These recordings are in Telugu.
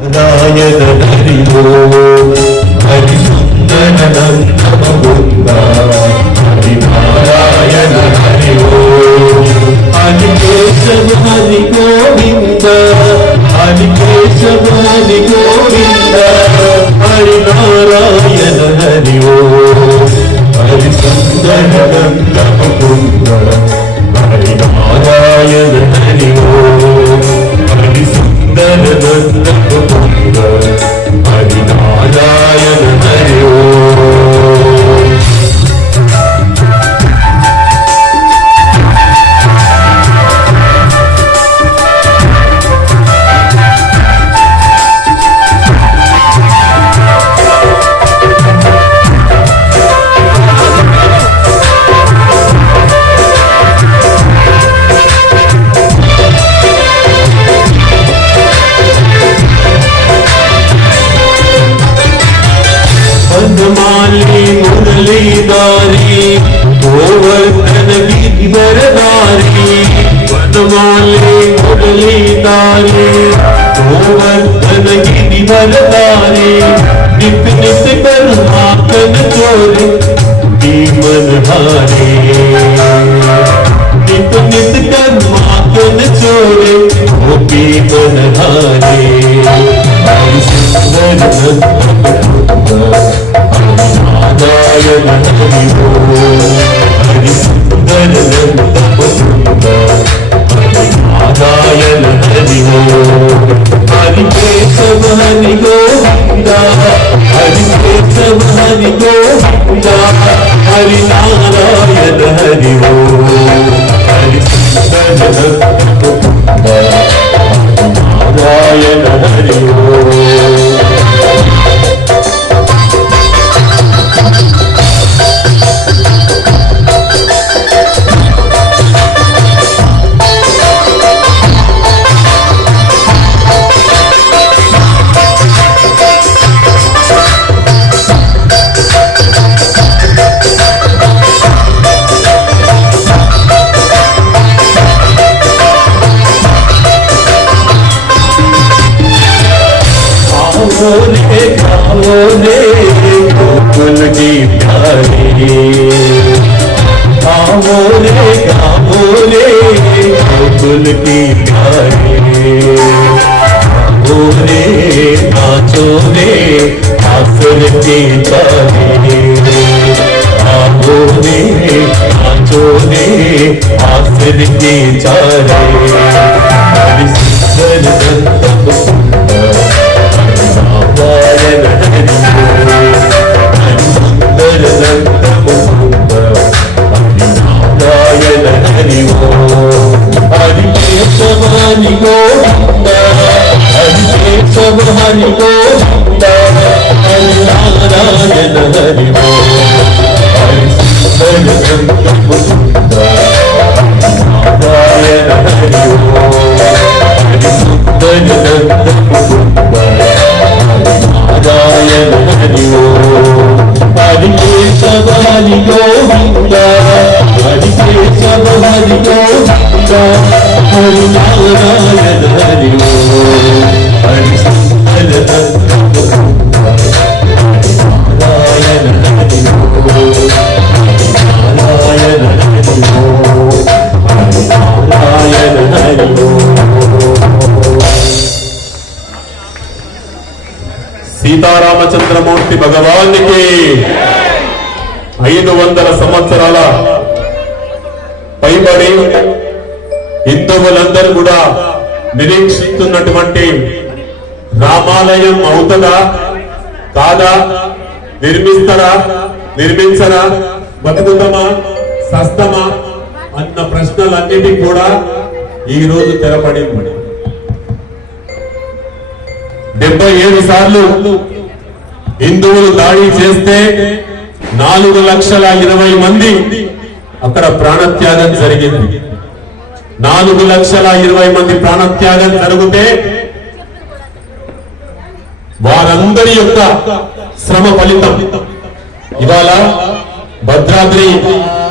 నారాయణ హరివో హరి సుందర నందముకుంద హరి నారాయణ హరివో హరి కేశవ హరి గోవింద హరి కేశవ హరి గోవింద హరి నారాయణ హరివో హరి సుందర నందముకుంద హరి నారాయణ హరివో నందముకుంద హరి Solita গাবো রে বকুল বিহারে গাবো রে নাচো রে আসর কে পারে গাবো রে নাচো রে আসর কে যারে হরি সর সত্য সুন্দর বাবা রে হরি সর সত্য అరివో హరి కేశవ హరి సీతారామచంద్రమూర్తి భగవానికి ఐదు వందల సంవత్సరాల పైబడి హిందువులందరూ కూడా నిరీక్షిస్తున్నటువంటి రామాలయం అవుతుందా? కాదా? నిర్మిస్తారా? నిర్మించరా? బతుకుతమా? సస్తమా? అన్న ప్రశ్నలన్నిటికీ కూడా ఈ రోజు తెరపడింది. డెబ్బై ఏడు సార్లు హిందువులు దాడి చేస్తే నాలుగు లక్షల ఇరవై మంది అక్కడ ప్రాణత్యాగం జరిగింది. నాలుగు లక్షల ఇరవై మంది ప్రాణత్యాగం జరిగితే వారందరి యొక్క శ్రమ ఫలితం. ఇవాళ భద్రాద్రి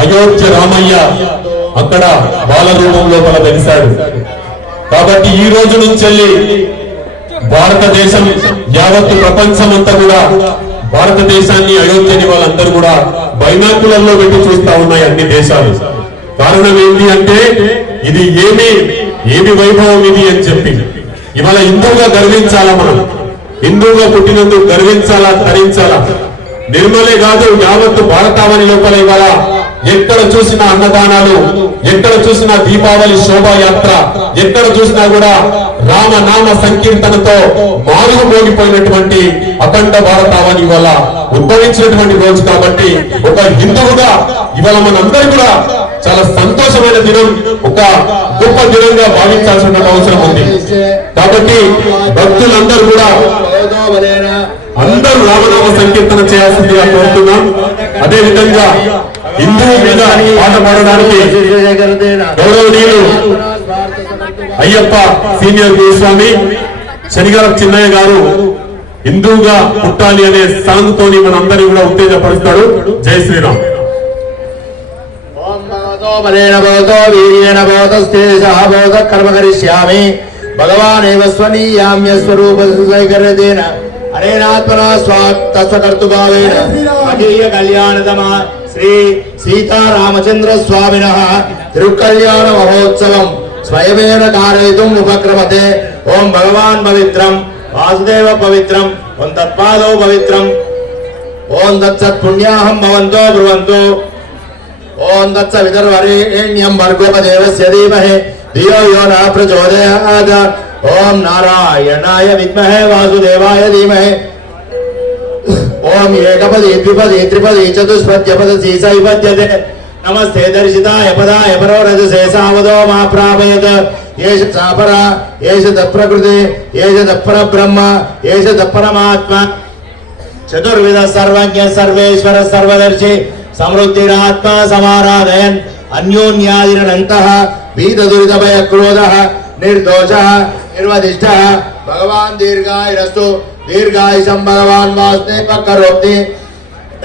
అయోధ్య రామయ్య అక్కడ బాల రూపం లోపల వెలిశాడు కాబట్టి ఈ రోజు నుంచి వెళ్ళి భారతదేశం యావత్తు ప్రపంచమంతా కూడా భారతదేశాన్ని అయోధ్యని వాళ్ళందరూ కూడా బైనాకులలో పెట్టి చూస్తా ఉన్నాయి అన్ని దేశాలు. కారణం ఏంటి అంటే ఇది ఏమి ఏమి వైభవం ఇది అని చెప్పి. ఇవాళ హిందువుగా గర్వించాలా మనం? హిందువుగా పుట్టినందుకు గర్వించాలా ధరించాలా? నిర్మలే కాదు యావత్తు భారతావని లోపల ఇవాళ ఎక్కడ చూసినా అన్నదానాలు ఎక్కడ చూసినా దీపావళి శోభాయాత్ర ఎక్కడ చూసినా కూడా రామనామ సంకీర్తనతో మారుగు మోగిపోయినటువంటి అఖండ భారతావని ఇవాళ ఉద్భవించినటువంటి రోజు కాబట్టి ఒక హిందువుగా ఇవాళ మనందరూ కూడా చాలా సంతోషమైన దినం ఒక గొప్ప దినంగా భావించాల్సిన అవసరం ఉంది. కాబట్టి భక్తులందరూ కూడా అందరూ రామనామ సంకీర్తన చేయాల్సిందిగా కోరుతున్నాం. అదే విధంగా హిందువు మీద పాట పాడడానికి గౌరవనీయులు అయ్యప్ప సీనియర్ గురుస్వామి శనిగార చిన్నయ్య గారు హిందువుగా పుట్టాలి అనే సాంగ్ తోని మనందరినీ కూడా ఉత్తేజపరుస్తాడు జై శ్రీరామ్. ఓం భగవానేవ స్వనీయామ్య స్వరూప అనేనాత్మనా కళ్యాణతమ శ్రీ సీతారామచంద్ర స్వామిన తిరుకళ్యాణ మహోత్సవం. स्वयमेव कारयितुम् उपक्रमते। ओम भगवान् पवित्रम्, वासुदेव पवित्रम् ओम तत्पादौ पवित्रम्। ओम तत्सत् पुण्याहं भवन्तो ब्रुवन्तु। ओम तत्स विदर्वरेण्यं भर्गोपदेवस्य धीमहि, धियो यो न प्रचोदयात्। ओम नारायणाय विद्महे, वासुदेवाय धीमहि। ओम एकपदी, द्विपदी, त्रिपदी चतुष्पद्यपदसी स विपद्यते నమస్తే దర్శిత యపదా యపరో రజ శేషావదో మా ప్రాపయత్ ఏష చాపర ఏష దప్రకృతి ఏష దప్పర బ్రహ్మ ఏష దప్పరమాత్మ చతుర్విధ సర్వజ్ఞ సర్వేశ్వర సర్వదర్శి సమృద్ధిరాత్మ సమారాధయన్ అన్యోన్యాదిరనంత వీత దురితభయ క్రోధ నిర్దోష నిర్వధిష్ట భగవాన్ దీర్ఘాయురస్తు దీర్ఘాయుషం భగవాన్ వాసుదేవ కరోతి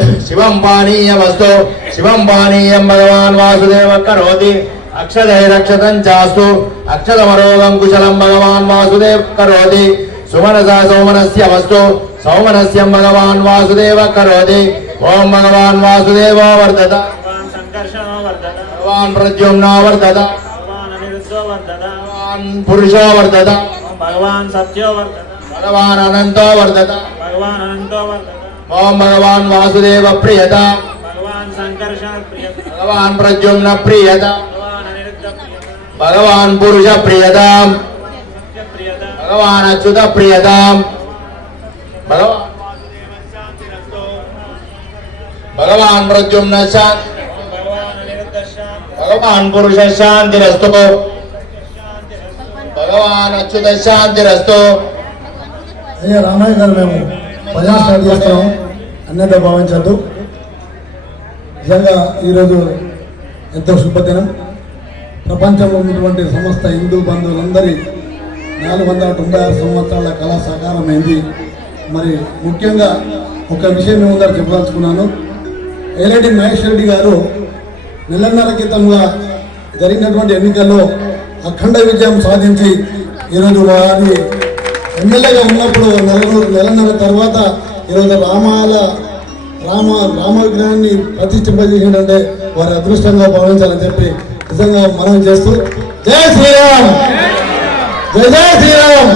శివం పానీయమస్తు శివం పానీయం భగవాన్ వాసుదేవ కరోతి. అక్షదైరక్షతం చాస్తు. అక్షతమరోగం కుశలం భగవాన్ వాసుదేవ కరోతి. సుమనస సౌమనస్య వస్తు సౌమనస్యం భగవాన్ వాసుదేవ కరోతి. ఓం భగవాన్ వాసుదేవ వర్ధత. భగవాన్ ప్రద్యుమ్నో వర్ధత. పురుషో వర్ధత. భగవాన్ సత్యో వర్ధత. భగవాన్ అనంతో వర్ధత. భగవాన్ అనంతో వర్ధత. ఓం భగవాన్ వాసుదేవ ప్రియత. భగవాన్ సంకర్షణ ప్రియత. భగవాన్ ప్రద్యుమ్న ప్రియత. భగవాన్ అనిరుద్ధ ప్రియత. భగవాన్ పురుష ప్రియతాం. సత్య ప్రియత. భగవాన్ అచ్యుత ప్రియతాం. భగవాన్ భగవాన్ ప్రద్యుమ్న శాంతి భగవాన్ అనిరుద్ధ శాంతి భగవాన్ పురుష శాంతిరస్తు భగవాన్ అచ్యుత శాంతిరస్తు అయ్యా రామయ్య గారు మేము ప్రజా స్టార్ట్ చేస్తున్నాం అన్యత భావించద్దు. నిజంగా ఈరోజు ఎంతో శుభదినం. ప్రపంచంలో ఉన్నటువంటి సమస్త హిందూ బంధువులందరి నాలుగు వందల తొంభై ఆరు సంవత్సరాల కళా సాకారమైంది. మరి ముఖ్యంగా ఒక విషయం మీ చెప్పదలుచుకున్నాను. ఏలేటి మహేష్ రెడ్డి గారు నెలన్నర క్రితంగా జరిగినటువంటి ఎన్నికల్లో అఖండ విజయం సాధించి ఈరోజు వారి ఎమ్మెల్యేగా ఉన్నప్పుడు నెల నెలన్నర తర్వాత ఈరోజు రామాల రామ రామ విగ్రహాన్ని ప్రతిష్ఠింపజేసిందంటే వారి అదృష్టంగా భావించాలని చెప్పి నిజంగా మనం చేస్తూ జై శ్రీరామ్! జై జై శ్రీరామ్!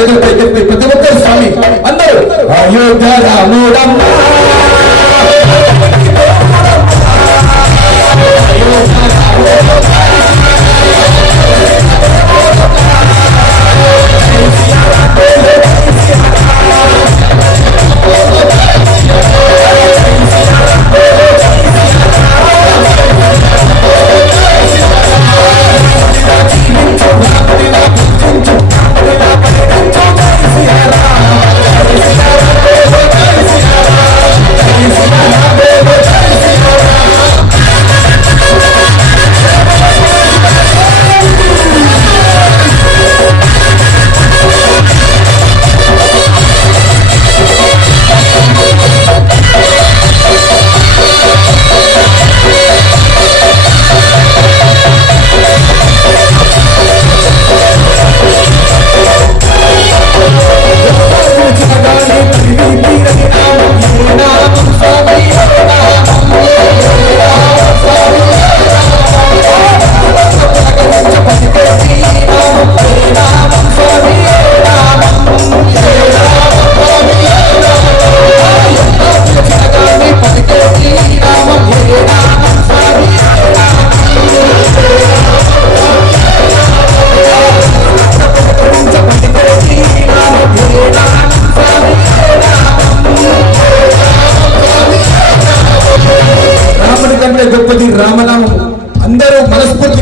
చిన్నగా చేతులు పైకెత్తి ప్రతి ఒక్కరు స్వామి అందరూ అయోధ్య రాముడమ్మ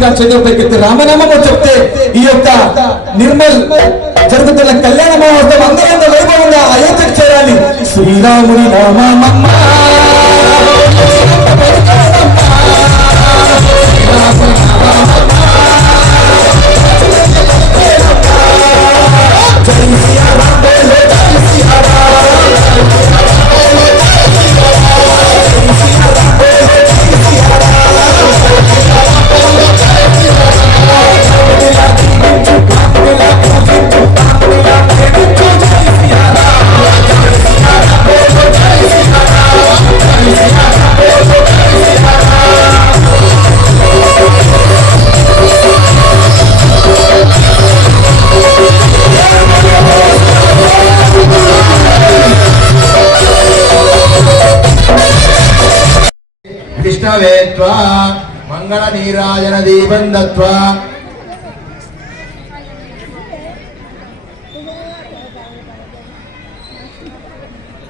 మనస్ఫూర్తిగా చదువు రామనామము చెప్తే ఈ యొక్క నిర్మల్ జరుగుతున్న కళ్యాణ మహోత్సవం అందరూ వైభవంగా అయోధ్యకు చేరాలి శ్రీరాముడి నామమ్మ मंगल नीराजन दीपं दत्वा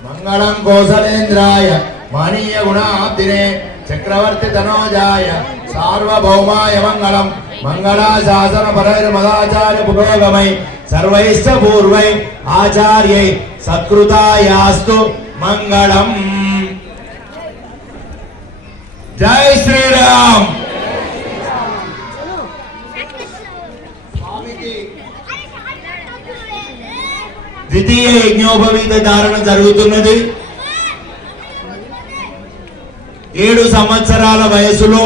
मंगल कौशलेन्द्राय मानीय गुणाब्दिने चक्रवर्ती तनोजाय सार्वभौमाय मंगलम मंगलाशासन परमदाचार्य पुरोगमै, सर्वैश्च पूर्वै आचार्यै सकृतायास्तु मंगलम्। జై శ్రీరామ్. ద్వితీయ యజ్ఞోపవీత ధారణ జరుగుతున్నది. ఏడు సంవత్సరాల వయసులో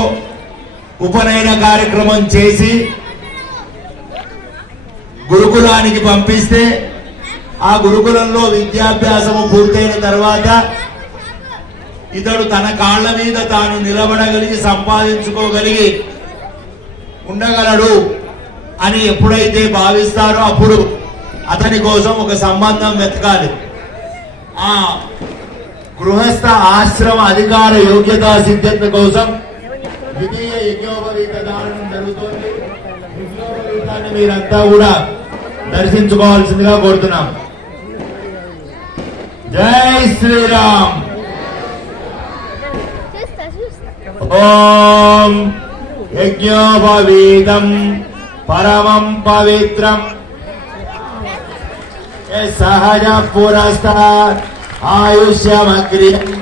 ఉపనయన కార్యక్రమం చేసి గురుకులానికి పంపిస్తే ఆ గురుకులంలో విద్యాభ్యాసము పూర్తయిన తర్వాత ఇతడు తన కాళ్ళ మీద తాను నిలబడగలిగి సంపాదించుకోగలిగి ఉండగలడు అని ఎప్పుడైతే భావిస్తారో అప్పుడు అతని కోసం ఒక సంబంధం వెతకాలి. ఆ గృహస్థ ఆశ్రమ అధికార యోగ్యతా సిద్ధత కోసం ద్వితీయ యజ్ఞోపవీత దారుణం జరుగుతోంది. యజ్ఞోపవీతాన్ని మీరంతా కూడా దర్శించుకోవాల్సిందిగా కోరుతున్నాం. జై శ్రీరామ్! ओम यज्ञोपवीतम परमं पवित्रम। सहज पुरस्कार आयुष्यमग्रियम।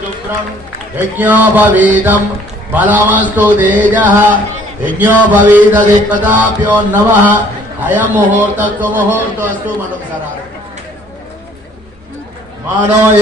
शुभ्रम यज्ञोपवीतम। बलमस्तु तेजः। नमः। मनुसरा। मानो